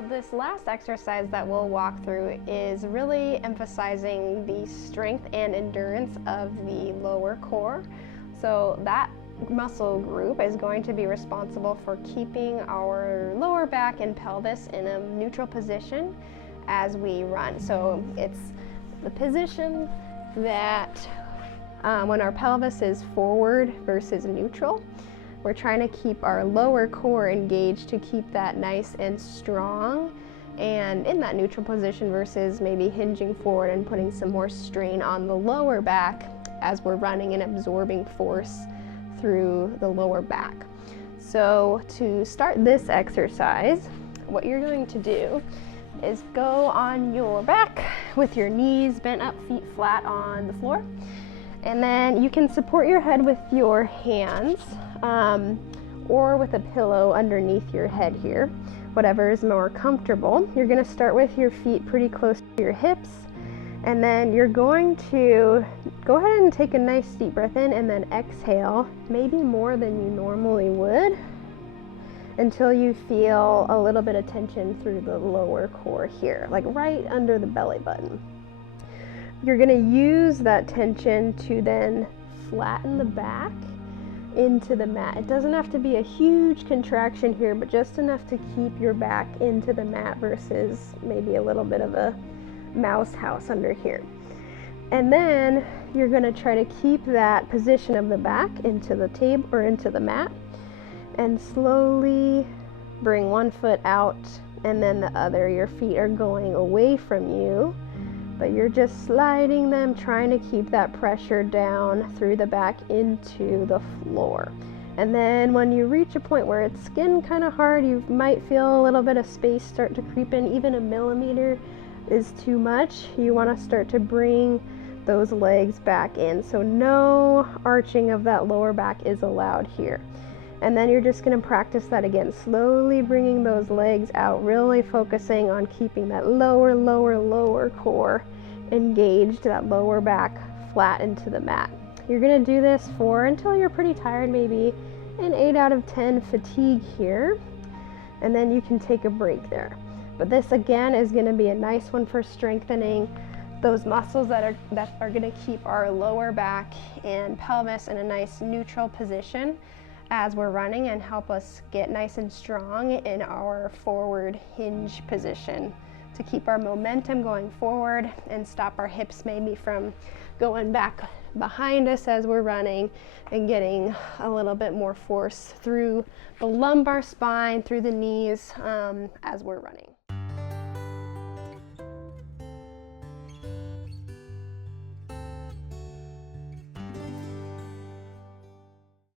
So this last exercise that we'll walk through is really emphasizing the strength and endurance of the lower core. So that muscle group is going to be responsible for keeping our lower back and pelvis in a neutral position as we run. So it's the position that when our pelvis is forward versus neutral, we're trying to keep our lower core engaged to keep that nice and strong and in that neutral position versus maybe hinging forward and putting some more strain on the lower back as we're running and absorbing force through the lower back. So to start this exercise, what you're going to do is go on your back with your knees bent up, feet flat on the floor. And then you can support your head with your hands or with a pillow underneath your head here, whatever is more comfortable. You're going to start with your feet pretty close to your hips, and then you're going to go ahead and take a nice deep breath in and then exhale, maybe more than you normally would, until you feel a little bit of tension through the lower core here, like right under the belly button. You're going to use that tension to then flatten the back into the mat. It doesn't have to be a huge contraction here, but just enough to keep your back into the mat versus maybe a little bit of a mouse house under here. And then you're going to try to keep that position of the back into the table or into the mat, and slowly bring one foot out and then the other. Your feet are going away from you, but you're just sliding them, trying to keep that pressure down through the back into the floor. And then when you reach a point where it's getting kind of hard, you might feel a little bit of space start to creep in. Even a millimeter is too much. You want to start to bring those legs back in. So no arching of that lower back is allowed here. And then you're just going to practice that again, slowly bringing those legs out, really focusing on keeping that lower core engaged, that lower back flat into the mat. You're going to do this until you're pretty tired, maybe an 8 out of 10 fatigue here, and then you can take a break there. But this again is going to be a nice one for strengthening those muscles that are going to keep our lower back and pelvis in a nice neutral position as we're running, and help us get nice and strong in our forward hinge position to keep our momentum going forward and stop our hips maybe from going back behind us as we're running, and getting a little bit more force through the lumbar spine, through the knees as we're running.